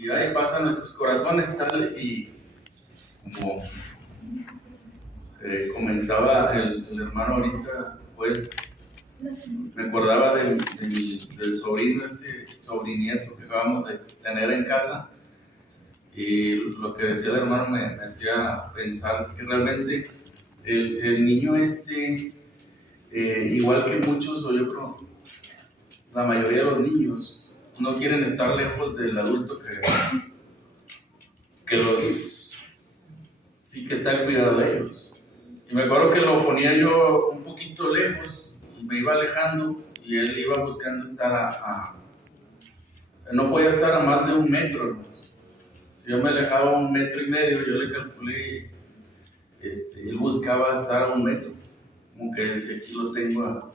y ahí pasan nuestros corazones tal, y como comentaba el hermano ahorita, pues, me acordaba del sobrino, sobrinieto que acabamos de tener en casa, y lo que decía el hermano me hacía pensar que realmente el niño igual que muchos, o yo creo la mayoría de los niños, no quieren estar lejos del adulto que sí que está al cuidado de ellos. Y me acuerdo que lo ponía yo un poquito lejos y me iba alejando, y él iba buscando estar no podía estar a más de 1 metro, hermanos. Si yo me alejaba 1,5 metros, yo le calculé, él buscaba estar a 1 metro, como que si aquí lo tengo,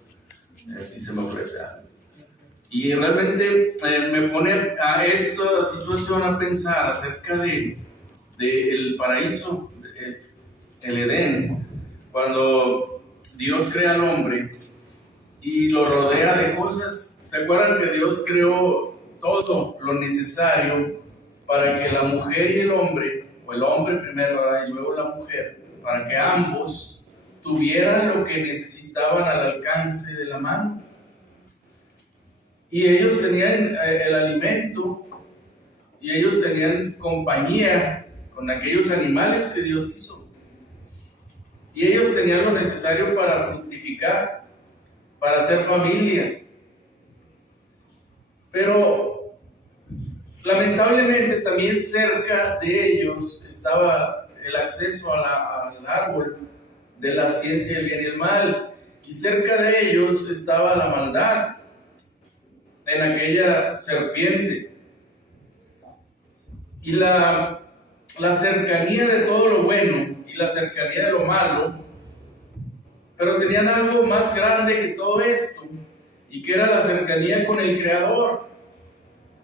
así se me ofrece algo. Y realmente me pone a esta situación a pensar acerca del paraíso, el Edén, cuando Dios crea al hombre y lo rodea de cosas. ¿Se acuerdan que Dios creó todo lo necesario para que la mujer y el hombre, o el hombre primero y luego la mujer, para que ambos tuvieran lo que necesitaban al alcance de la mano? Y ellos tenían el alimento, y ellos tenían compañía con aquellos animales que Dios hizo. Y ellos tenían lo necesario para fructificar, para hacer familia. Pero lamentablemente también cerca de ellos estaba el acceso al árbol de la ciencia del bien y el mal. Y cerca de ellos estaba la maldad en aquella serpiente. Y la cercanía de todo lo bueno y la cercanía de lo malo, pero tenían algo más grande que todo esto, y que era la cercanía con el Creador,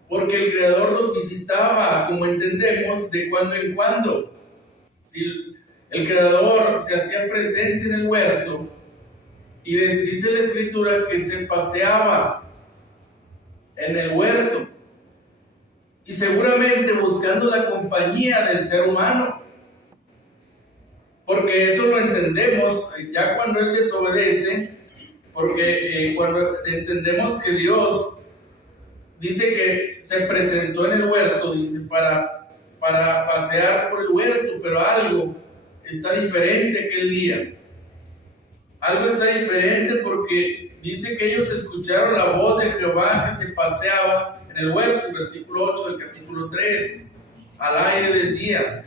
porque el Creador los visitaba, como entendemos, de cuando en cuando. Si el Creador se hacía presente en el huerto, y dice la Escritura que se paseaba en el huerto, y seguramente buscando la compañía del ser humano, porque eso lo entendemos ya cuando Él desobedece, porque cuando entendemos que Dios dice que se presentó en el huerto, dice, para pasear por el huerto, pero algo está diferente aquel día. Algo está diferente porque dice que ellos escucharon la voz de Jehová que se paseaba en el huerto, el versículo 8 del capítulo 3, al aire del día.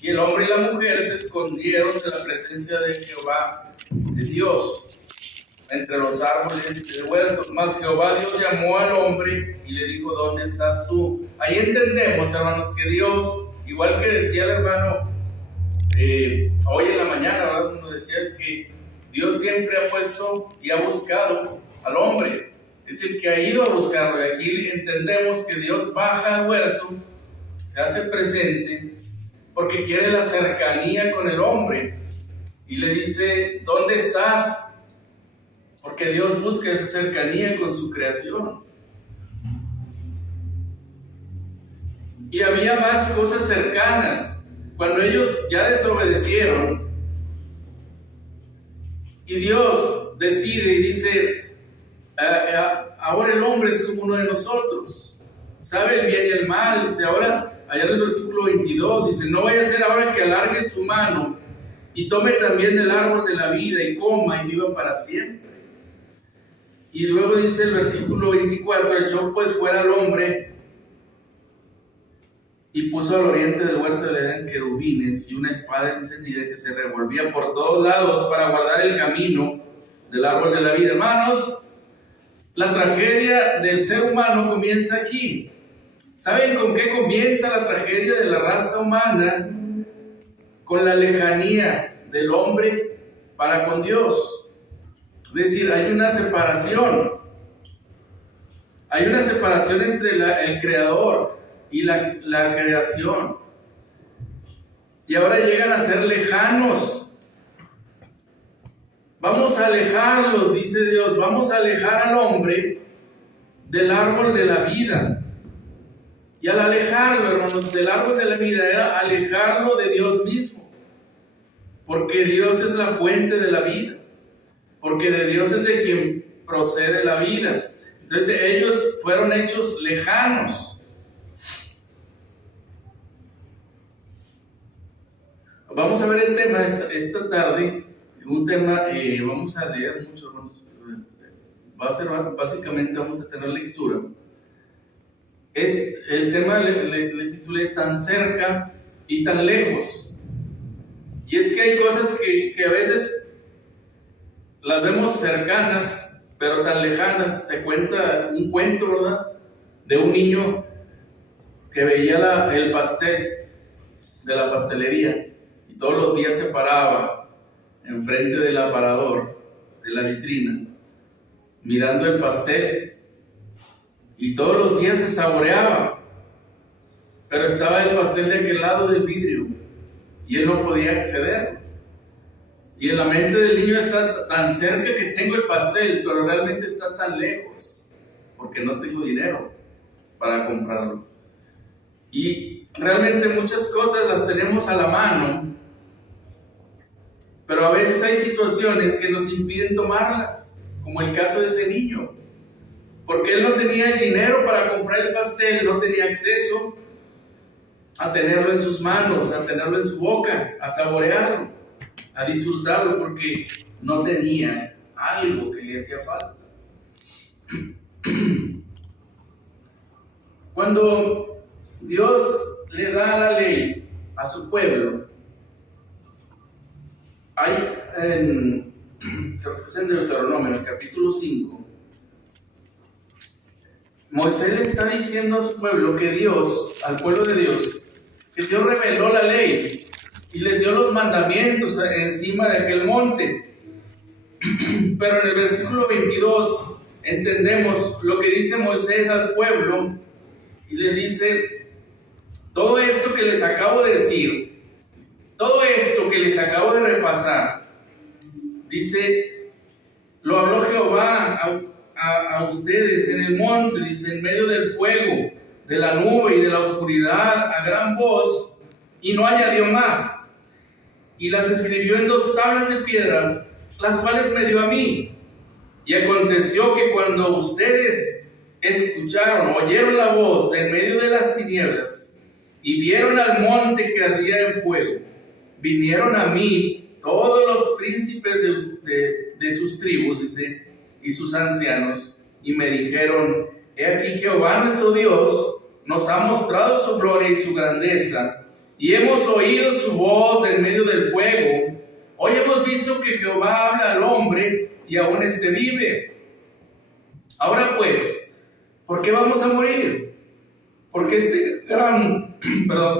Y el hombre y la mujer se escondieron de la presencia de Jehová, de Dios, entre los árboles del huerto. Mas Jehová Dios llamó al hombre y le dijo: ¿dónde estás tú? Ahí entendemos, hermanos, que Dios, igual que decía el hermano hoy en la mañana, ¿verdad? Cuando decía, es que Dios siempre ha puesto y ha buscado al hombre, es el que ha ido a buscarlo. Y aquí entendemos que Dios baja al huerto, se hace presente, porque quiere la cercanía con el hombre, y le dice: ¿dónde estás? Porque Dios busca esa cercanía con su creación. Y había más cosas cercanas. Cuando ellos ya desobedecieron, y Dios decide y dice: ahora el hombre es como uno de nosotros, sabe el bien y el mal. Dice ahora, allá en el versículo 22, dice: no vaya a ser ahora que alargue su mano y tome también del árbol de la vida y coma y viva para siempre. Y luego dice el versículo 24: echó pues fuera al hombre y puso al oriente del huerto del Edén querubines y una espada encendida que se revolvía por todos lados para guardar el camino del árbol de la vida. Hermanos, la tragedia del ser humano comienza aquí. ¿Saben con qué comienza la tragedia de la raza humana? Con la lejanía del hombre para con Dios. Es decir, hay una separación. Hay una separación entre el Creador y la creación. Y ahora llegan a ser lejanos. Vamos a alejarlos, dice Dios, vamos a alejar al hombre del árbol de la vida. Y al alejarlo, hermanos, del árbol de la vida, era alejarlo de Dios mismo. Porque Dios es la fuente de la vida. Porque de Dios es de quien procede la vida. Entonces ellos fueron hechos lejanos. Vamos a ver el tema esta tarde. Un tema, vamos a leer mucho, hermanos. Básicamente vamos a tener lectura. El tema le titulé Tan cerca y tan lejos. Y es que hay cosas que a veces las vemos cercanas, pero tan lejanas. Se cuenta un cuento, ¿verdad?, de un niño que veía el pastel de la pastelería y todos los días se paraba enfrente del aparador de la vitrina mirando el pastel y todos los días se saboreaba, pero estaba el pastel de aquel lado del vidrio y él no podía acceder. Y en la mente del niño está tan cerca que tengo el pastel, pero realmente está tan lejos porque no tengo dinero para comprarlo. Y realmente muchas cosas las tenemos a la mano, pero a veces hay situaciones que nos impiden tomarlas, como el caso de ese niño, porque él no tenía el dinero para comprar el pastel, no tenía acceso a tenerlo en sus manos, a tenerlo en su boca, a saborearlo, a disfrutarlo, porque no tenía algo que le hacía falta. Cuando Dios le da la ley a su pueblo, hay creo que es en Deuteronomio, en el capítulo 5, Moisés le está diciendo a su pueblo que Dios, al pueblo de Dios, que Dios reveló la ley y le dio los mandamientos encima de aquel monte. Pero en el versículo 22 entendemos lo que dice Moisés al pueblo y le dice: todo esto que les acabo de decir, todo esto que les acabo de repasar, dice, lo habló Jehová a ustedes en el monte, dice, en medio del fuego, de la nube y de la oscuridad, a gran voz, y no añadió más. Y las escribió en 2 tablas de piedra, las cuales me dio a mí. Y aconteció que cuando ustedes oyeron la voz de en medio de las tinieblas, y vieron al monte que ardía en fuego, vinieron a mí todos los príncipes de sus tribus, dice, y sus ancianos, y me dijeron: he aquí Jehová nuestro Dios nos ha mostrado su gloria y su grandeza, y hemos oído su voz en medio del fuego. Hoy hemos visto que Jehová habla al hombre y aún vive. Ahora pues, ¿por qué vamos a morir? Porque este gran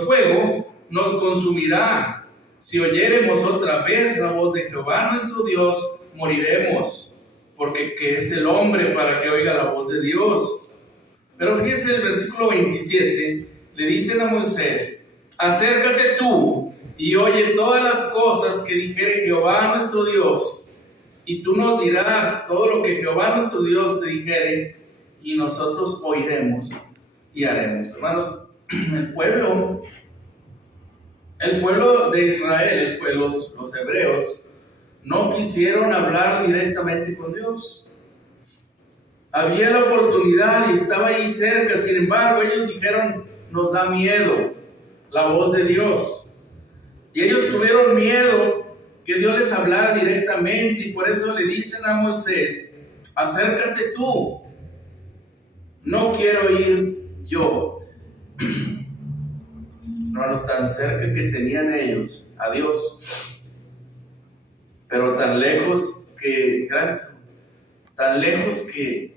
fuego nos consumirá. Si oyéremos otra vez la voz de Jehová nuestro Dios, moriremos. Porque ¿qué es el hombre para que oiga la voz de Dios? Pero fíjense el versículo 27, le dicen a Moisés: acércate tú y oye todas las cosas que dijere Jehová nuestro Dios, y tú nos dirás todo lo que Jehová nuestro Dios te dijere, y nosotros oiremos y haremos. Hermanos, el pueblo de Israel, los hebreos, no quisieron hablar directamente con Dios. Había la oportunidad y estaba ahí cerca, sin embargo ellos dijeron: nos da miedo la voz de Dios. Y ellos tuvieron miedo que Dios les hablara directamente, y por eso le dicen a Moisés: acércate tú, no quiero ir yo. Hermanos, tan cerca que tenían ellos a Dios, pero tan lejos que, tan lejos que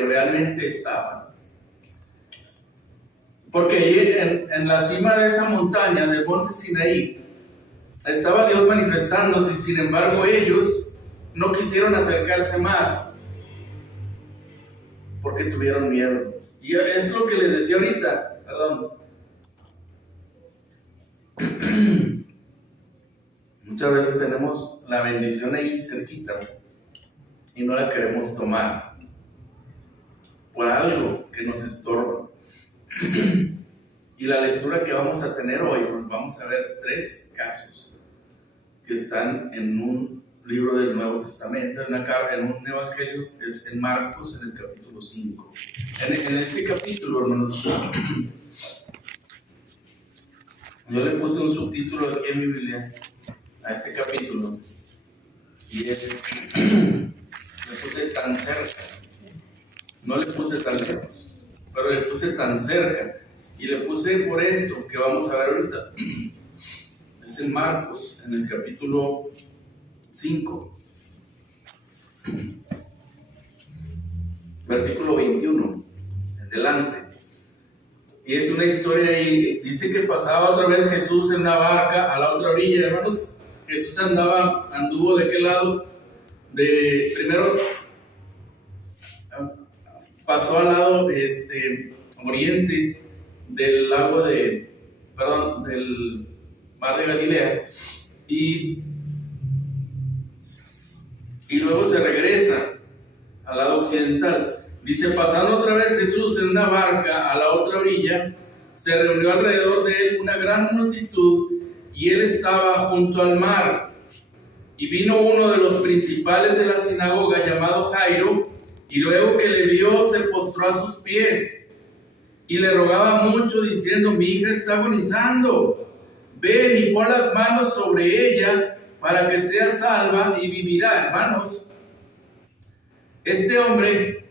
realmente estaban. Porque allí en la cima de esa montaña, del monte Sinaí, estaba Dios manifestándose, y sin embargo ellos no quisieron acercarse más, porque tuvieron miedo. Y es lo que les decía ahorita, Muchas veces tenemos la bendición ahí cerquita y no la queremos tomar por algo que nos estorba. Y la lectura que vamos a tener hoy, vamos a ver 3 casos que están en un libro del Nuevo Testamento, en un evangelio, es en Marcos, en el capítulo 5. En este capítulo, hermanos, yo le puse un subtítulo aquí en mi Biblia a este capítulo, y es, le puse tan cerca, no le puse tan lejos, pero le puse tan cerca. Y le puse por esto que vamos a ver ahorita. Es en Marcos, en el capítulo 5, versículo 21, en adelante. Y es una historia ahí. Dice que pasaba otra vez Jesús en una barca a la otra orilla. Hermanos, Jesús anduvo de qué lado? Primero pasó al lado oriente del del mar de Galilea, y luego se regresa al lado occidental. Dice, pasando otra vez Jesús en una barca a la otra orilla, se reunió alrededor de él una gran multitud, y él estaba junto al mar. Y vino uno de los principales de la sinagoga, llamado Jairo, y luego que le vio, se postró a sus pies y le rogaba mucho, diciendo, mi hija está agonizando, ven y pon las manos sobre ella para que sea salva y vivirá. Hermanos, este hombre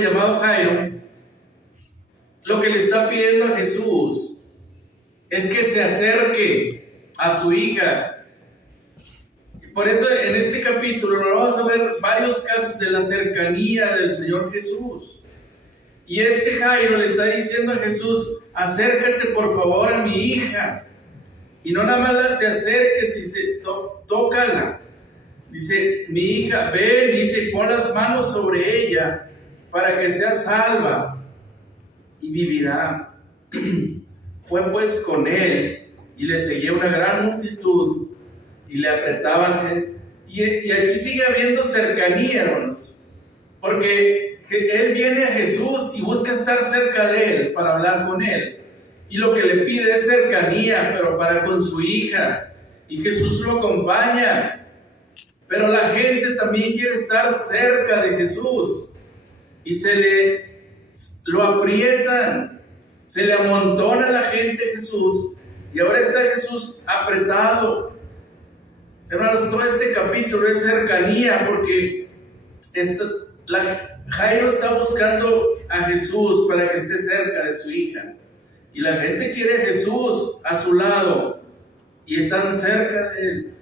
llamado Jairo, lo que le está pidiendo a Jesús es que se acerque a su hija. Por eso en este capítulo nos vamos a ver varios casos de la cercanía del Señor Jesús. Y este Jairo le está diciendo a Jesús, acércate por favor a mi hija. Y no nada más te acerques, dice, tócala. Dice, mi hija, ven, dice, pon las manos sobre ella para que sea salva y vivirá. Fue pues con él y le seguía una gran multitud y le apretaban. Y aquí sigue habiendo cercanía, hermanos, porque él viene a Jesús y busca estar cerca de él para hablar con él. Y lo que le pide es cercanía, pero para con su hija. Y Jesús lo acompaña. Pero la gente también quiere estar cerca de Jesús. Y lo aprietan. Se le amontona la gente a Jesús. Y ahora está Jesús apretado. Hermanos, todo este capítulo es cercanía, porque Jairo está buscando a Jesús para que esté cerca de su hija. Y la gente quiere a Jesús a su lado y están cerca de él.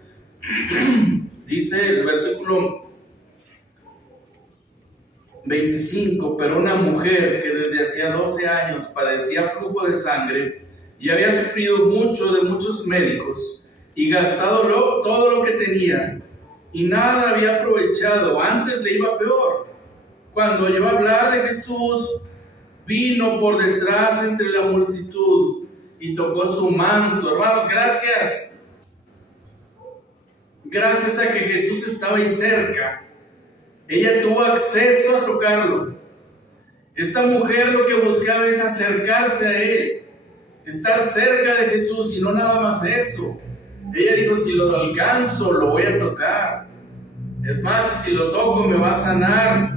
Dice el versículo 25, pero una mujer que desde hacía 12 años padecía flujo de sangre y había sufrido mucho de muchos médicos y gastado todo lo que tenía y nada había aprovechado, antes le iba peor. Cuando oyó hablar de Jesús, vino por detrás entre la multitud y tocó su manto. Hermanos, gracias a que Jesús estaba ahí cerca, ella tuvo acceso a tocarlo. Esta mujer lo que buscaba es acercarse a él, estar cerca de Jesús, y no nada más eso. Ella dijo, si lo alcanzo, lo voy a tocar. Es más, si lo toco, me va a sanar.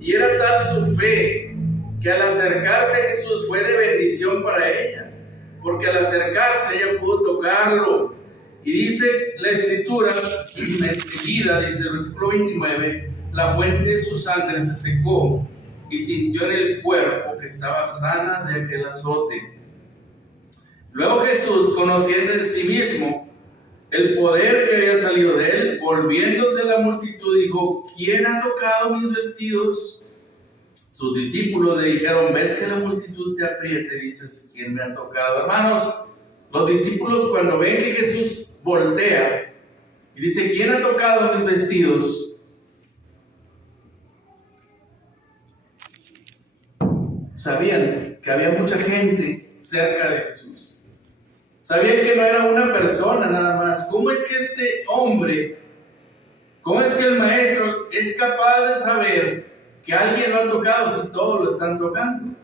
Y era tal su fe que al acercarse a Jesús fue de bendición para ella, porque al acercarse ella pudo tocarlo. Y dice la escritura, enseguida, dice el versículo 29, la fuente de su sangre se secó y sintió en el cuerpo que estaba sana de aquel azote. Luego Jesús, conociendo en sí mismo el poder que había salido de él, volviéndose a la multitud, dijo, ¿quién ha tocado mis vestidos? Sus discípulos le dijeron, ¿ves que la multitud te aprieta? Y dices, ¿quién me ha tocado? Hermanos, los discípulos cuando ven que Jesús voltea y dice, ¿quién ha tocado mis vestidos? Sabían que había mucha gente cerca de Jesús. Sabían que no era una persona nada más. ¿Cómo es que este hombre, cómo es que el maestro es capaz de saber que alguien lo ha tocado si todos lo están tocando?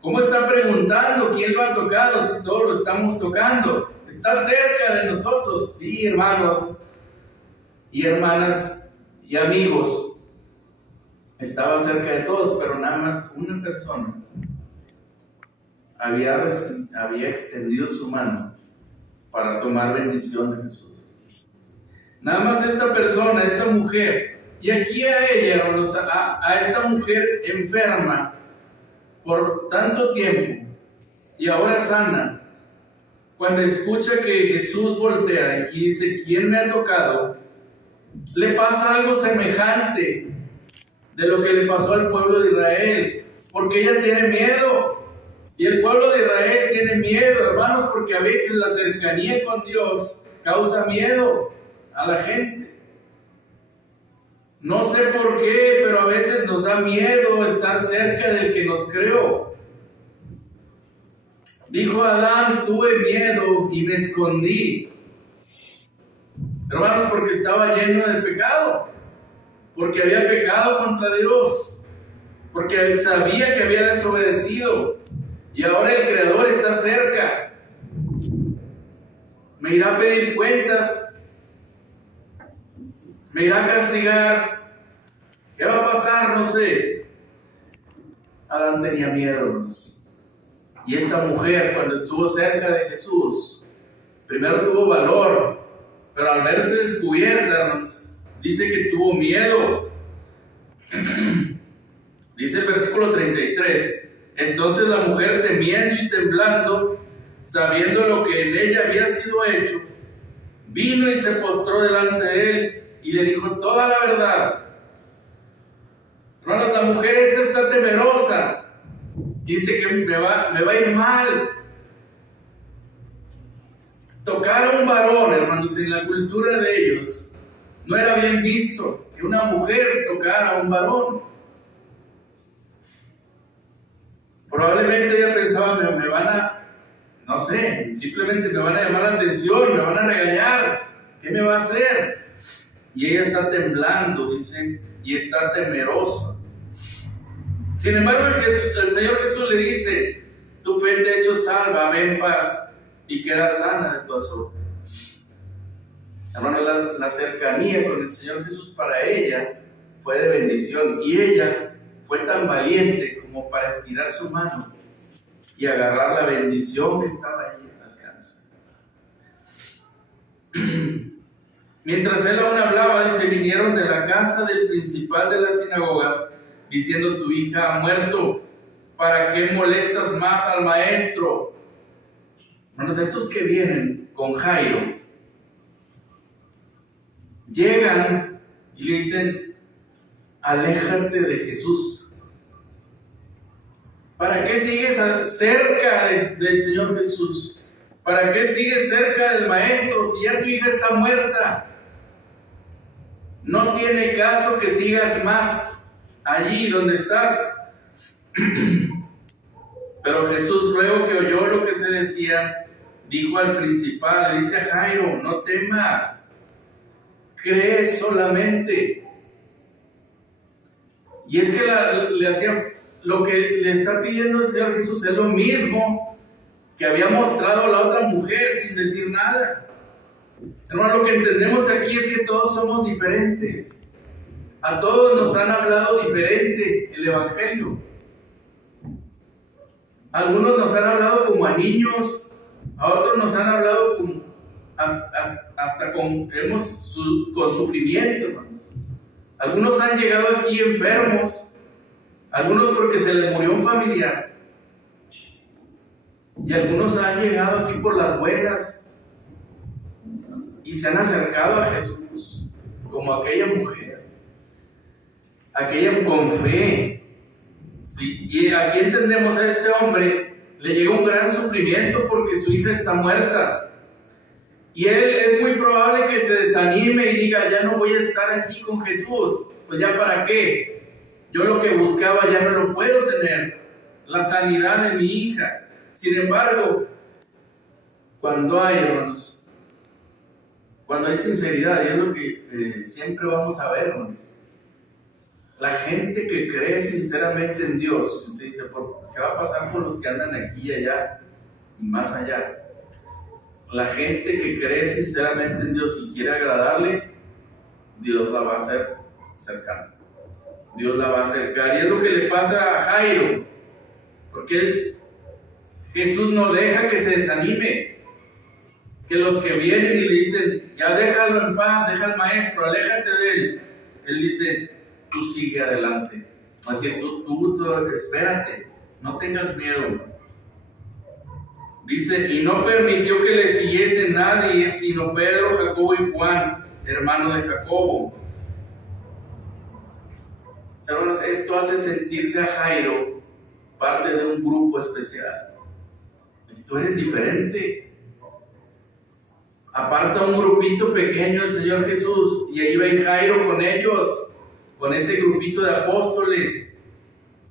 ¿Cómo está preguntando quién lo ha tocado si todos lo estamos tocando? Está cerca de nosotros. Sí, hermanos y hermanas y amigos, estaba cerca de todos, pero nada más una persona había extendido su mano para tomar bendición de Jesús. Nada más esta persona, esta mujer, y aquí a ella, hermanos, a esta mujer enferma por tanto tiempo y ahora sana, cuando escucha que Jesús voltea y dice, ¿quién me ha tocado?, le pasa algo semejante de lo que le pasó al pueblo de Israel, porque ella tiene miedo. Y el pueblo de Israel tiene miedo, hermanos, porque a veces la cercanía con Dios causa miedo a la gente. No sé por qué, pero a veces nos da miedo estar cerca del que nos creó. Dijo Adán, tuve miedo y me escondí. Hermanos, porque estaba lleno de pecado, porque había pecado contra Dios, porque sabía que había desobedecido. Y ahora el Creador está cerca. Me irá a pedir cuentas. Me irá a castigar. ¿Qué va a pasar? No sé. Adán tenía miedo, hermanos. Y esta mujer, cuando estuvo cerca de Jesús, primero tuvo valor, pero al verse descubierta, hermanos, dice que tuvo miedo. Dice el versículo 33. Entonces la mujer, temiendo y temblando, sabiendo lo que en ella había sido hecho, vino y se postró delante de él y le dijo toda la verdad. Hermanos, la mujer esta está temerosa. Dice que me va a ir mal. Tocar a un varón, hermanos, en la cultura de ellos, no era bien visto que una mujer tocara a un varón. Probablemente ella pensaba, me van a, no sé, simplemente me van a llamar la atención, me van a regañar, ¿qué me va a hacer? Y ella está temblando, dice, y está temerosa. Sin embargo, el Señor Jesús le dice, tu fe te ha hecho salva, ve en paz y queda sana de tu azote. Hermano, la cercanía con el Señor Jesús para ella fue de bendición, y ella fue tan valiente como para estirar su mano y agarrar la bendición que estaba ahí al alcance. Mientras él aún hablaba, dice, vinieron de la casa del principal de la sinagoga, diciendo, tu hija ha muerto, ¿para qué molestas más al maestro? Hermanos, estos que vienen con Jairo, llegan y le dicen, aléjate de Jesús. ¿Para qué sigues cerca del Señor Jesús? ¿Para qué sigues cerca del Maestro si ya tu hija está muerta? No tiene caso que sigas más allí donde estás. Pero Jesús, luego que oyó lo que se decía, dijo al principal, le dice a Jairo, no temas, cree solamente. Y es que le hacía lo que le está pidiendo el Señor Jesús, es lo mismo que había mostrado la otra mujer sin decir nada. Hermano, lo que entendemos aquí es que todos somos diferentes. A todos nos han hablado diferente el Evangelio. Algunos nos han hablado como a niños, a otros nos han hablado como hasta con sufrimiento, hermanos. Algunos han llegado aquí enfermos, algunos porque se les murió un familiar, y algunos han llegado aquí por las buenas y se han acercado a Jesús, como aquella mujer, aquella con fe. Sí, y aquí entendemos a este hombre, le llegó un gran sufrimiento porque su hija está muerta. Y él es muy probable que se desanime y diga, ya no voy a estar aquí con Jesús, pues ya para qué, yo lo que buscaba ya no lo puedo tener, la sanidad de mi hija. Sin embargo, cuando hay, hermanos, cuando hay sinceridad, y es lo que siempre vamos a ver, hermanos, La gente que cree sinceramente en Dios, y usted dice, ¿qué va a pasar con los que andan aquí y allá y más allá? La gente que cree sinceramente en Dios y quiere agradarle, Dios la va a hacer cercana. Dios la va a acercar. Y es lo que le pasa a Jairo, porque Jesús no deja que se desanime. Que los que vienen y le dicen, ya déjalo en paz, deja al maestro, aléjate de él. Él dice, tú sigue adelante. Así, tú espérate, no tengas miedo. Dice, y no permitió que le siguiese nadie, sino Pedro, Jacobo y Juan, hermano de Jacobo. Hermanos, esto hace sentirse a Jairo parte de un grupo especial. Tú eres diferente. Aparta un grupito pequeño el Señor Jesús, y ahí va Jairo con ellos, con ese grupito de apóstoles.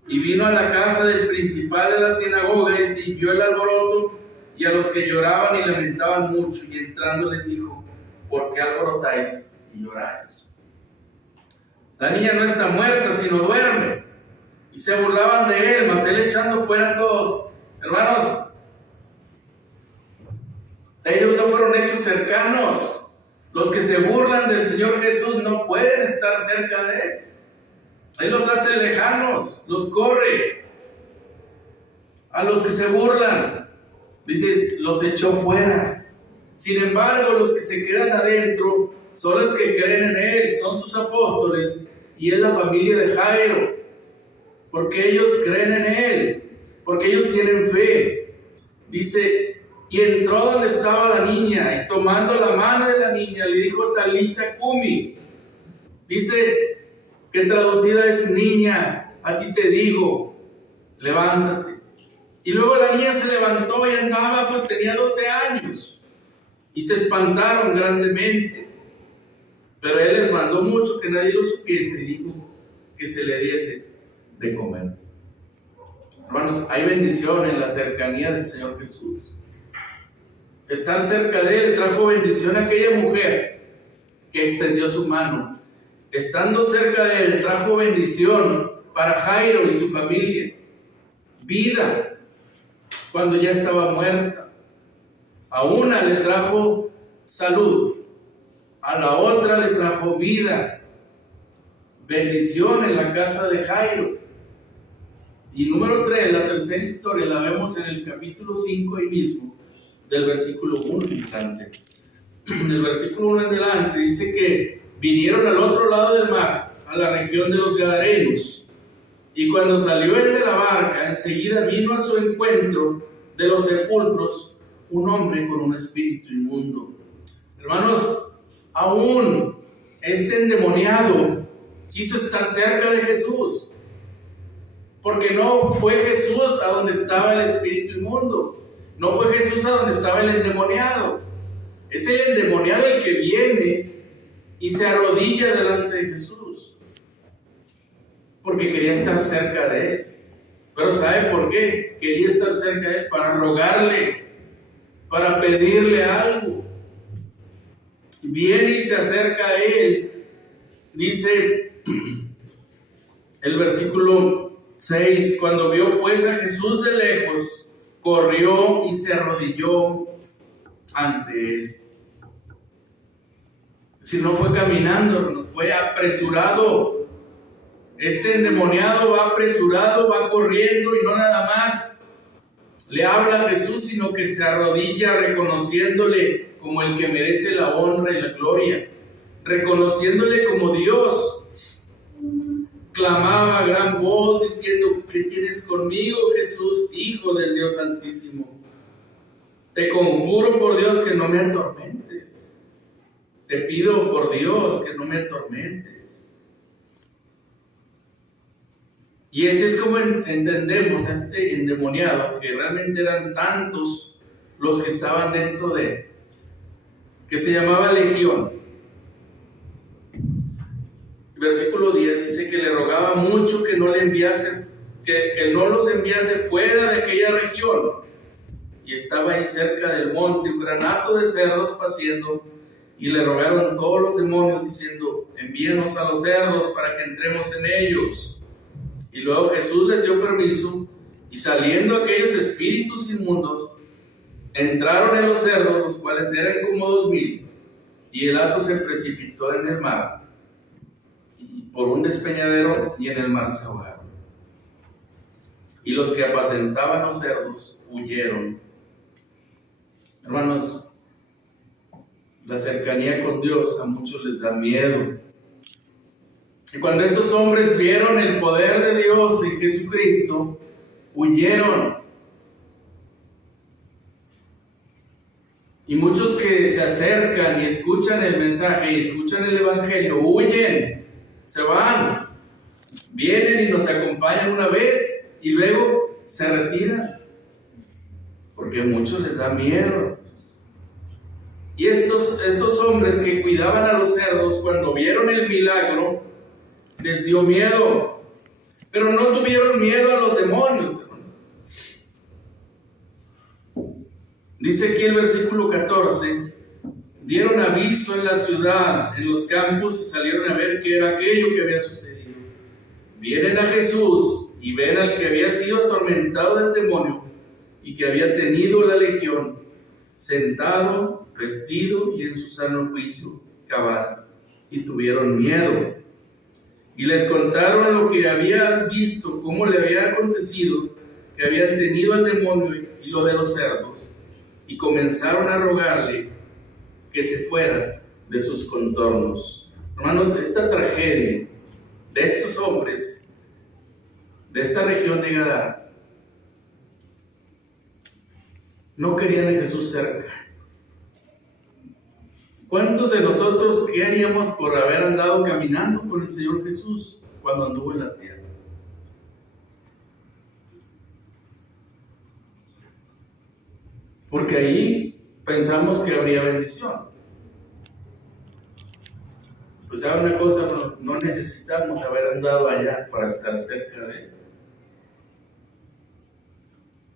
Y vino a la casa del principal de la sinagoga y vio el alboroto y a los que lloraban y lamentaban mucho, y entrando les dijo, ¿por qué alborotáis y lloráis? La niña no está muerta, sino duerme. Y se burlaban de él, mas él echando fuera a todos. Hermanos, ellos no fueron hechos cercanos. Los que se burlan del Señor Jesús no pueden estar cerca de él. Él los hace lejanos, los corre. A los que se burlan, dice, los echó fuera. Sin embargo, los que se quedan adentro son los que creen en él, son sus apóstoles, y es la familia de Jairo, porque ellos creen en él, porque ellos tienen fe. Dice, y entró donde estaba la niña, y tomando la mano de la niña, le dijo, Talita cumi. Dice que traducida es, niña, a ti te digo, levántate. Y luego la niña se levantó y andaba, pues tenía 12 años, y se espantaron grandemente. Pero él les mandó mucho que nadie lo supiese, y dijo que se le diese de comer. Hermanos, hay bendición en la cercanía del Señor Jesús. Estar cerca de él trajo bendición a aquella mujer que extendió su mano. Estando cerca de él trajo bendición para Jairo y su familia. Vida cuando ya estaba muerta. A una le trajo salud, a la otra le trajo vida. Bendición en la casa de Jairo. Y número 3, la tercera historia la vemos en el capítulo 5 ahí mismo, del versículo 1 en adelante. Del versículo 1 en adelante dice que vinieron al otro lado del mar, a la región de los Gadarenos, y cuando salió él de la barca, enseguida vino a su encuentro de los sepulcros un hombre con un espíritu inmundo. Hermanos, aún este endemoniado quiso estar cerca de Jesús, porque no fue Jesús a donde estaba el espíritu inmundo. No fue Jesús a donde estaba el endemoniado. Es el endemoniado el que viene y se arrodilla delante de Jesús, porque quería estar cerca de él. Pero ¿sabe por qué? Quería estar cerca de él para rogarle, para pedirle algo. Viene y se acerca a él. Dice el versículo 6, cuando vio pues a Jesús de lejos, corrió y se arrodilló ante él. Si no fue caminando, no fue apresurado. Este endemoniado va apresurado, va corriendo, y no nada más le habla a Jesús, sino que se arrodilla reconociéndole como el que merece la honra y la gloria, reconociéndole como Dios. Clamaba a gran voz diciendo, ¿qué tienes conmigo, Jesús, Hijo del Dios Altísimo? Te conjuro por Dios que no me atormentes. Te pido por Dios que no me atormentes. Y así es como entendemos a este endemoniado, que realmente eran tantos los que estaban dentro de él, que se llamaba Legión. El versículo 10 dice que le rogaba mucho que no le enviase, que no los enviase fuera de aquella región. Y estaba ahí cerca del monte un gran hato de cerdos paciendo, Y le rogaron todos los demonios diciendo: envíenos a los cerdos para que entremos en ellos. Y luego Jesús les dio permiso, y saliendo aquellos espíritus inmundos, entraron en los cerdos, los cuales eran como 2000, y el hato se precipitó en el mar, y por un despeñadero, y en el mar se ahogaron. Y los que apacentaban los cerdos huyeron. Hermanos, la cercanía con Dios a muchos les da miedo. Y cuando estos hombres vieron el poder de Dios en Jesucristo, huyeron. Y muchos que se acercan y escuchan el mensaje y escuchan el evangelio, huyen, se van, vienen y nos acompañan una vez y luego se retiran, porque a muchos les da miedo. Y estos hombres que cuidaban a los cerdos, cuando vieron el milagro, les dio miedo, pero no tuvieron miedo a los demonios. Dice aquí el versículo 14: dieron aviso en la ciudad, en los campos, y salieron a ver qué era aquello que había sucedido. Vienen a Jesús y ven al que había sido atormentado del demonio y que había tenido la legión, sentado, vestido y en su sano juicio cabal, y tuvieron miedo. Y les contaron lo que habían visto, cómo le había acontecido, que habían tenido al demonio y lo de los cerdos, y comenzaron a rogarle que se fuera de sus contornos. Hermanos, esta tragedia de estos hombres de esta región de Gadara no querían a Jesús cerca. ¿Cuántos de nosotros qué haríamos por haber andado caminando con el Señor Jesús cuando anduvo en la tierra? Porque ahí pensamos que habría bendición. Pues sabe una cosa, no necesitamos haber andado allá para estar cerca de Él.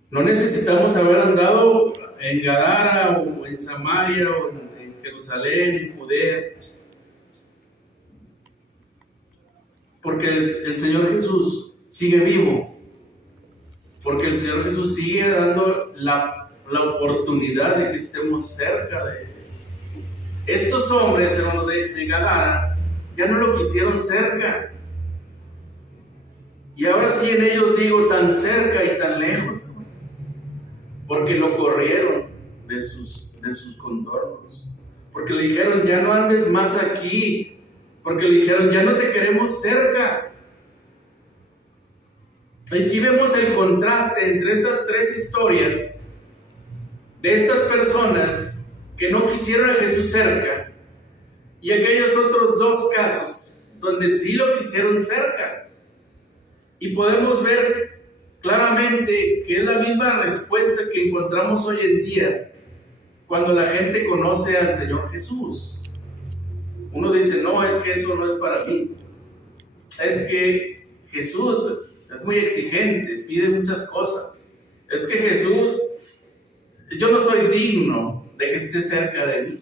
No necesitamos haber andado en Gadara o en Samaria o en Jerusalén, en Judea. Porque el Señor Jesús sigue vivo. Porque el Señor Jesús sigue dando la oportunidad de que estemos cerca de Él. Estos hombres, hermanos, de Gadara, ya no lo quisieron cerca. Y ahora sí en ellos digo tan cerca y tan lejos, hermanos, porque lo corrieron de sus contornos. Porque le dijeron: ya no andes más aquí. Porque le dijeron: ya no te queremos cerca. Aquí vemos el contraste entre estas tres historias de estas personas que no quisieron a Jesús cerca y aquellos otros dos casos donde sí lo quisieron cerca. Y podemos ver claramente que es la misma respuesta que encontramos hoy en día cuando la gente conoce al Señor Jesús. Uno dice: no, es que eso no es para mí. Es que Jesús es muy exigente, pide muchas cosas. Es que Jesús, yo no soy digno de que esté cerca de mí,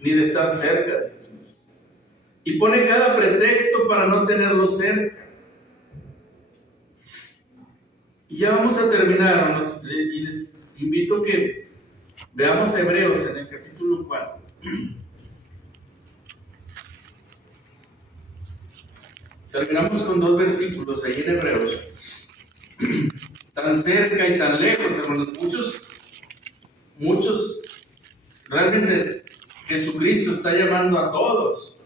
ni de estar cerca de Jesús. Y pone cada pretexto para no tenerlo cerca. Y ya vamos a terminar, hermanos, y les invito a que veamos Hebreos en el capítulo 4. Terminamos con 2 versículos ahí en Hebreos. Tan cerca y tan lejos, hermanos, muchos, realmente Jesucristo está llamando a todos.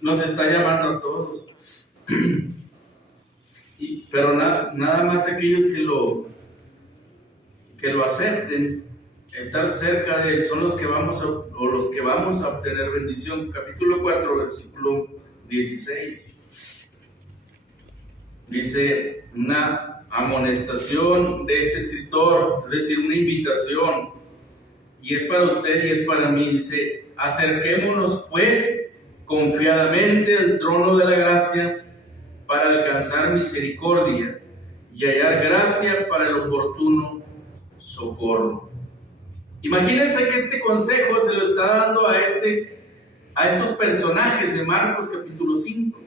Nos está llamando a todos. Pero nada más aquellos que lo acepten, estar cerca de Él, son los que vamos a obtener bendición. Capítulo 4, versículo 16. Dice una amonestación de este escritor, es decir, una invitación, y es para usted y es para mí. Dice: acerquémonos pues confiadamente al trono de la gracia para alcanzar misericordia y hallar gracia para el oportuno socorro. Imagínense que este consejo se lo está dando a estos personajes de Marcos capítulo 5,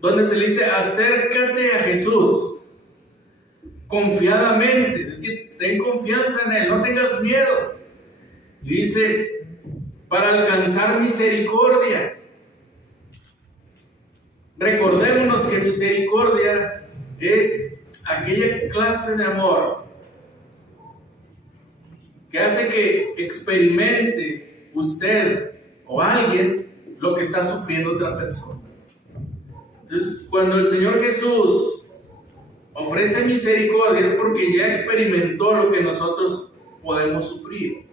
donde se le dice: acércate a Jesús confiadamente, es decir, ten confianza en Él, no tengas miedo. Y dice: para alcanzar misericordia. Recordémonos que misericordia es aquella clase de amor que hace que experimente usted o alguien lo que está sufriendo otra persona. Entonces, cuando el Señor Jesús ofrece misericordia, es porque ya experimentó lo que nosotros podemos sufrir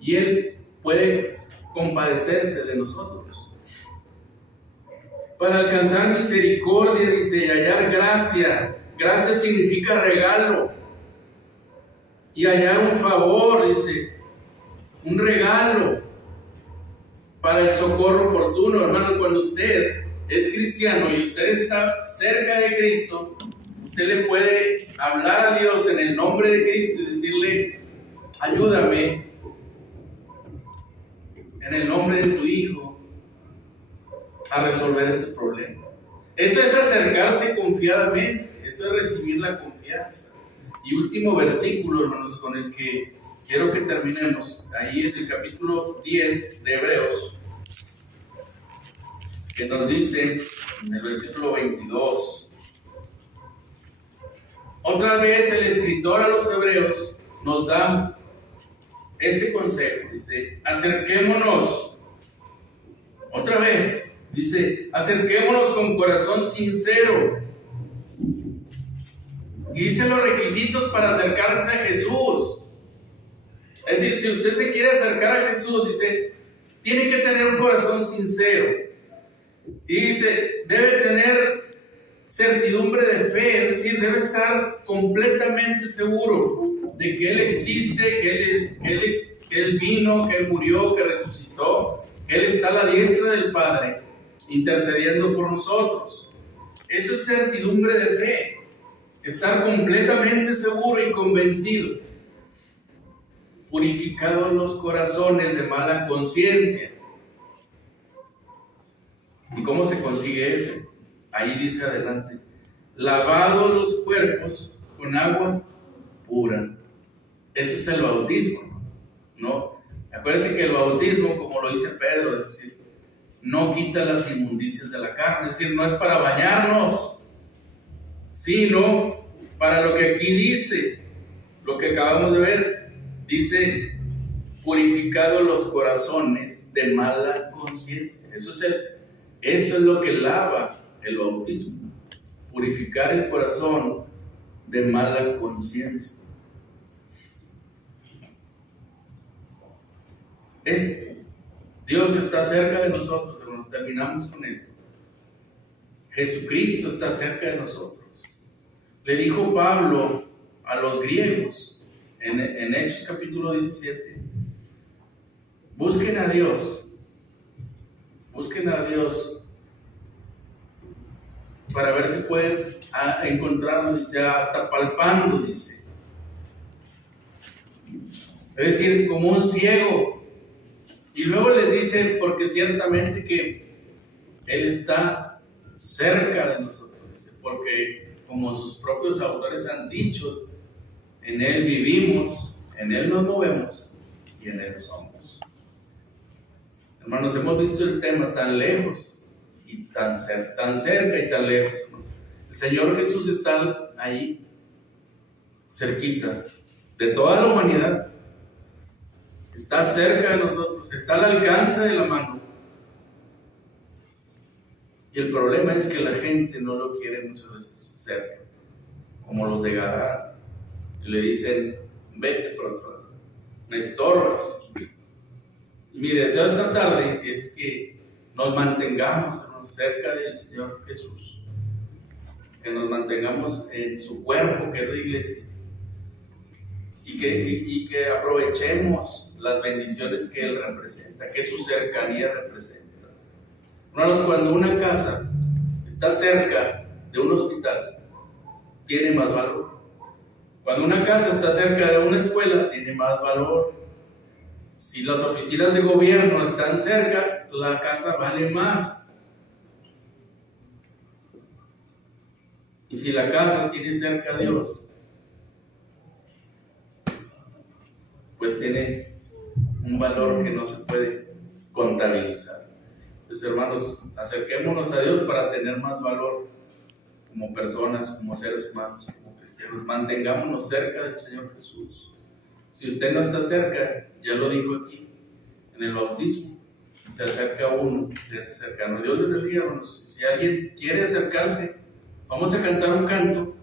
y Él puede compadecerse de nosotros. Para alcanzar misericordia, dice, y hallar gracia. Gracia significa regalo. Y hallar un favor, dice, un regalo para el socorro oportuno. Hermano, cuando usted es cristiano y usted está cerca de Cristo, usted le puede hablar a Dios en el nombre de Cristo y decirle: ayúdame en el nombre de tu Hijo a resolver este problema. Eso es acercarse confiadamente, eso es recibir la confianza. Y último versículo, hermanos, con el que quiero que terminemos, ahí es el capítulo 10 de Hebreos, que nos dice en el versículo 22. Otra vez el escritor a los Hebreos nos da este consejo, dice: acerquémonos. Otra vez dice: acerquémonos con corazón sincero. Y dice los requisitos para acercarse a Jesús. Es decir, si usted se quiere acercar a Jesús, dice, tiene que tener un corazón sincero. Y dice, debe tener certidumbre de fe, es decir, debe estar completamente seguro de que Él existe, que Él vino, que Él murió, que resucitó, que Él está a la diestra del Padre, intercediendo por nosotros. Eso es certidumbre de fe. Estar completamente seguro y convencido. Purificados los corazones de mala conciencia. ¿Y cómo se consigue eso? Ahí dice adelante: lavados los cuerpos con agua pura. Eso es el bautismo, ¿no? Acuérdense que el bautismo, como lo dice Pedro, es decir, no quita las inmundicias de la carne, es decir, no es para bañarnos, sino para lo que aquí dice, lo que acabamos de ver, dice: purificados los corazones de mala conciencia. Eso es lo que lava el bautismo, purificar el corazón de mala conciencia. Dios está cerca de nosotros, hermanos. Terminamos con eso. Jesucristo está cerca de nosotros. Le dijo Pablo a los griegos en Hechos capítulo 17: busquen a Dios para ver si pueden encontrarlo, dice, hasta palpando, dice. Es decir, como un ciego. Y luego les dice: porque ciertamente que Él está cerca de nosotros, dice, porque como sus propios autores han dicho, en Él vivimos, en Él nos movemos y en Él somos. Hermanos, hemos visto el tema tan lejos y tan cerca y tan lejos. El Señor Jesús está ahí, cerquita de toda la humanidad. Está cerca de nosotros, está al alcance de la mano. Y el problema es que la gente no lo quiere muchas veces cerca, como los de Gadara. Le dicen: vete por otro lado, me estorbas. Y mi deseo esta tarde es que nos mantengamos cerca del Señor Jesús, que nos mantengamos en su cuerpo, que es la iglesia, y que aprovechemos las bendiciones que Él representa, que su cercanía representa. Hermanos, cuando una casa está cerca de un hospital, tiene más valor. Cuando una casa está cerca de una escuela, tiene más valor. Si las oficinas de gobierno están cerca, la casa vale más. Y si la casa tiene cerca a Dios, pues tiene un valor que no se puede contabilizar. Entonces, hermanos, acerquémonos a Dios para tener más valor como personas, como seres humanos, como cristianos. Mantengámonos cerca del Señor Jesús. Si usted no está cerca, ya lo dijo aquí, en el bautismo, se acerca a uno, ya se acerca. Dios les bendiga, hermanos. Si alguien quiere acercarse, vamos a cantar un canto